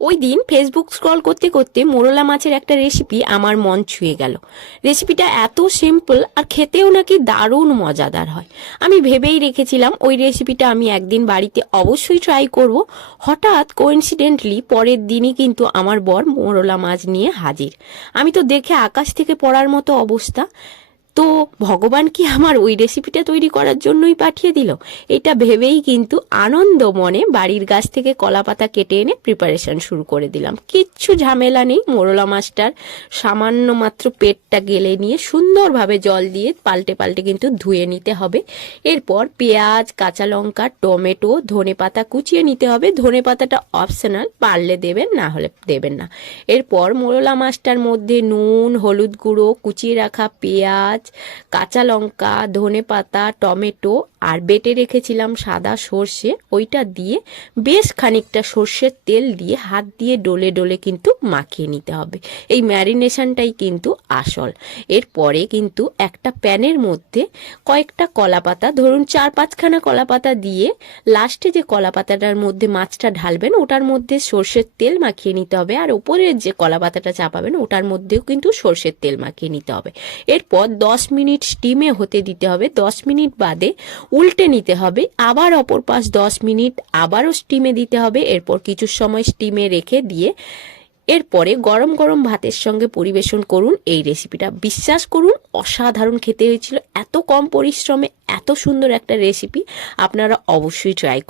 ওই দিন Facebook scroll করতে করতে মোরলা মাছের একটা রেসিপি আমার মন ছুঁয়ে গেল। রেসিপিটা এত সিম্পল আর খেতেও নাকি দারুণ মজাদার হয়। আমি ভেবেই রেখেছিলাম ওই রেসিপিটা আমি একদিন বাড়িতে অবশ্যই ট্রাই করব। হঠাৎ কোইন্সিডেন্টলি পরের দিনই কিন্তু আমার বর মোরলা মাছ নিয়ে হাজির। আমি তো দেখে আকাশ থেকে পড়ার মতো অবস্থা। তো ভগবান কি আমার ওই রেসিপিটা তৈরি করার জন্যই পাঠিয়ে দিল? এটা ভেবেই কিন্তু আনন্দ মনে বাড়ির গাছ থেকে কলা পাতা কেটে এনে প্রিপারেশন শুরু করে দিলাম। কিচ্ছু ঝামেলা নেই। মোরলা মাছটার সামান্য মাত্র পেটটা গেলে নিয়ে সুন্দরভাবে জল দিয়ে পাল্টে পাল্টে কিন্তু ধুয়ে নিতে হবে। এরপর পেঁয়াজ, কাঁচা লঙ্কা, টমেটো, ধনেপাতা কুচিয়ে নিতে হবে। ধনেপাতাটা অপশনাল, পারলে দেবেন, না হলে দেবেন না। এরপর মোরলা মাছটার মধ্যে নুন, হলুদ গুঁড়ো, কুচিয়ে রাখা পেঁয়াজ, কাঁচা লঙ্কা, ধনেপাতা, টমেটো আর বেটে রেখেছিলাম সাদা সর্ষে, ওইটা দিয়ে বেশ খানিকটা সর্ষের তেল দিয়ে হাত দিয়ে ডলে ডলে কিন্তু মাখিয়ে নিতে হবে। এই ম্যারিনেশনটাই কিন্তু আসল। এরপরে কিন্তু একটা প্যানের মধ্যে কয়েকটা কলা পাতা, ধরুন 4-5খানা কলা পাতা দিয়ে লাস্টে যে কলা পাতাটার মধ্যে মাছটা ঢালবেন ওটার মধ্যে সর্ষের তেল মাখিয়ে নিতে হবে, আর ওপরের যে কলা পাতাটা চাপাবেন ওটার মধ্যেও কিন্তু সর্ষের তেল মাখিয়ে নিতে হবে। এরপর 10 মিনিট স্টিমে হতে দিতে হবে। 10 মিনিট বাদে উল্টে নিতে হবে, আবার অপর পাশ 10 মিনিট আবারও স্টিমে দিতে হবে। এরপর কিছু সময় স্টিমে রেখে দিয়ে এরপরে গরম গরম ভাতের সঙ্গে পরিবেশন করুন এই রেসিপিটা। বিশ্বাস করুন অসাধারণ খেতে হয়েছিল। এত কম পরিশ্রমে এত সুন্দর একটা রেসিপি আপনারা অবশ্যই ট্রাই করুন।